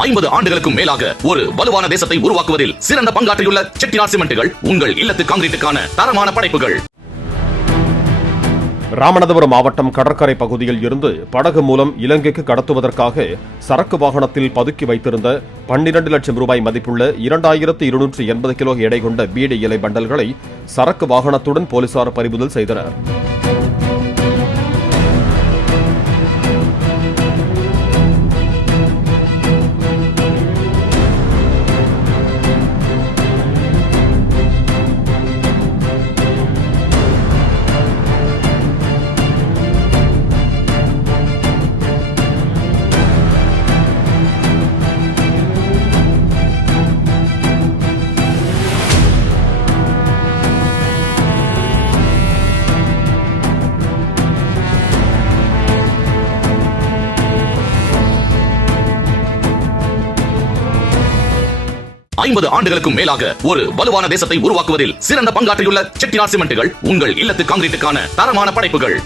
50 ஆண்டுகளுக்கும் மேலாக ஒரு வலுவான தேசத்தை உருவாக்குவதில் சிறந்த பங்காற்றியுள்ள செட்டிநாட் சிமெண்ட்டுகள் உங்கள் இல்லத்து கான்கிரீட்டுக்கான தரமான படைப்புகள். ராமநாதபுரம் மாவட்டம் கடற்கரை பகுதியில் இருந்து படகு மூலம் இலங்கைக்கு கடத்துவதற்காக சரக்கு வாகனத்தில் பதுக்கி வைத்திருந்த 12 லட்சம் ரூபாய் மதிப்புள்ள 2280 கிலோ எடை கொண்ட பீடி இலை பண்டல்களை சரக்கு வாகனத்துடன் போலீசார் பறிமுதல் செய்தனர். ஐம்பது ஆண்டுகளுக்கும் மேலாக ஒரு வலுவான தேசத்தை உருவாக்குவதில் சிறந்த பங்காற்றியுள்ள செட்டிநாட் சிமெண்ட்டுகள் உங்கள் இல்லத்து கான்கிரீட்டுக்கான தரமான படைப்புகள்.